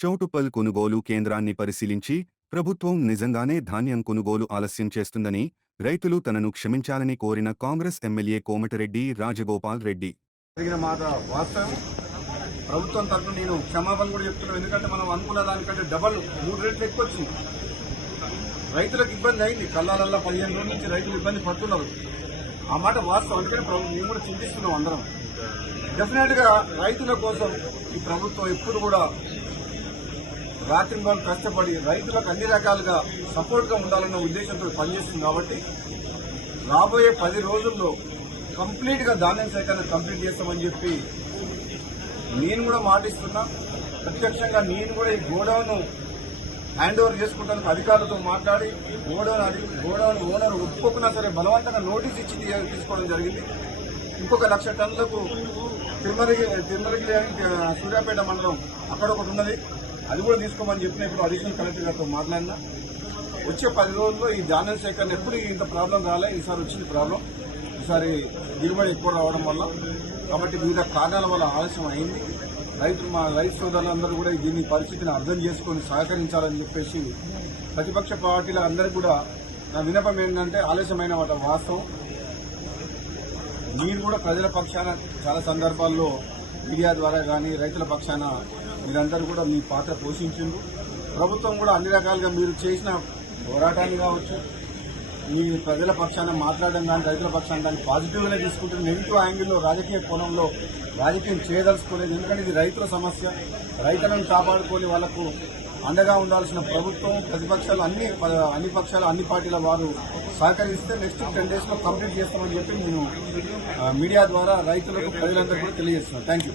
చౌటుప్పల్ కొనుగోలు కేంద్రాన్ని పరిశీలించి ప్రభుత్వం నిజంగానే ధాన్యం కొనుగోలు ఆలస్యం చేస్తుందని రైతులు తనను క్షమించాలని కోరిన కాంగ్రెస్ ఎమ్మెల్యే కోమటిరెడ్డి రాజగోపాల్ రెడ్డి. ప్రభుత్వం తరఫున నేను క్షమాపణ కూడా చెప్తున్నాను. ఎందుకంటే మనం అనుకున్న దానికంటే డబల్ 3 రెట్లు ఎక్కువ వచ్చింది. రైతులకు ఇబ్బంది అయింది. కళ్ళాలల్లా 15 రోజుల నుంచి రైతులు ఇబ్బంది పడుతున్నారు. ఆ మాట వాస్తవం. అందుకని మేము కూడా చింతిస్తున్నాం అందరం. డెఫినెట్ గా రైతుల కోసం ఈ ప్రభుత్వం ఎప్పుడు కూడా రాత్రింబాలు కష్టపడి రైతులకు అన్ని రకాలుగా సపోర్ట్ గా ఉండాలన్న ఉద్దేశంతో పనిచేస్తుంది. కాబట్టి రాబోయే 10 రోజుల్లో కంప్లీట్ గా ధాన్యం సేకరణ కంప్లీట్ చేస్తామని చెప్పి నేను కూడా మాటిస్తున్నా. ప్రత్యక్షంగా నేను కూడా ఈ గోడౌన్ హ్యాండ్ ఓవర్ చేసుకుంటానికి అధికారులతో మాట్లాడి గోడౌన్ ఓనర్ ఒప్పుకున్నా సరే బలవంతంగా నోటీస్ ఇచ్చి తీసుకోవడం జరిగింది. ఇంకొక 1,00,000 టన్నులకు తిరుమలగిరి సూర్యాపేట మండలం అక్కడ ఒకటి ఉన్నది, అది కూడా తీసుకోమని చెప్పిన ఇప్పుడు అడిషనల్ కలెక్టర్ గారితో మాట్లాడినా. వచ్చే 10 రోజుల్లో ఈ ధాన్యం సేకరణ ఎప్పుడు ఇంత ప్రాబ్లం రాలే. ఈసారి వచ్చింది ప్రాబ్లం. ఈసారి దిగుబడి ఎక్కువ రావడం వల్ల, కాబట్టి వివిధ కారణాల వల్ల ఆలస్యం అయింది. మా రైతు సోదరులందరూ కూడా దీన్ని పరిస్థితిని అర్థం చేసుకుని సహకరించాలని చెప్పేసి ప్రతిపక్ష పార్టీల అందరికీ కూడా నా విన్నపం ఏంటంటే, ఆలస్యమైన వాటి వాస్తవం. మీరు కూడా ప్రజల పక్షాన చాలా సందర్భాల్లో మీడియా ద్వారా కానీ రైతుల పక్షాన మీరందరూ కూడా మీ పాత్ర పోషించిండ్రు. ప్రభుత్వం కూడా అన్ని రకాలుగా మీరు చేసిన పోరాటాన్ని కావచ్చు, మీ ప్రజల పక్షాన మాట్లాడడం కానీ రైతుల పక్షాన దాన్ని పాజిటివ్గానే తీసుకుంటుంది. నెగిటివ్ యాంగిల్లో రాజకీయ కోణంలో రాజకీయం చేయదలుచుకోలేదు. ఎందుకంటే ఇది రైతుల సమస్య. రైతులను కాపాడుకొని వాళ్లకు అండగా ఉండాల్సిన ప్రభుత్వం, ప్రతిపక్షాలు అన్ని పక్షాలు అన్ని పార్టీల వారు సహకరిస్తే నెక్స్ట్ 10 days లో కంప్లీట్ చేస్తామని చెప్పి నేను మీడియా ద్వారా రైతులకు ప్రజలందరూ కూడా తెలియజేస్తున్నాను. Thank you.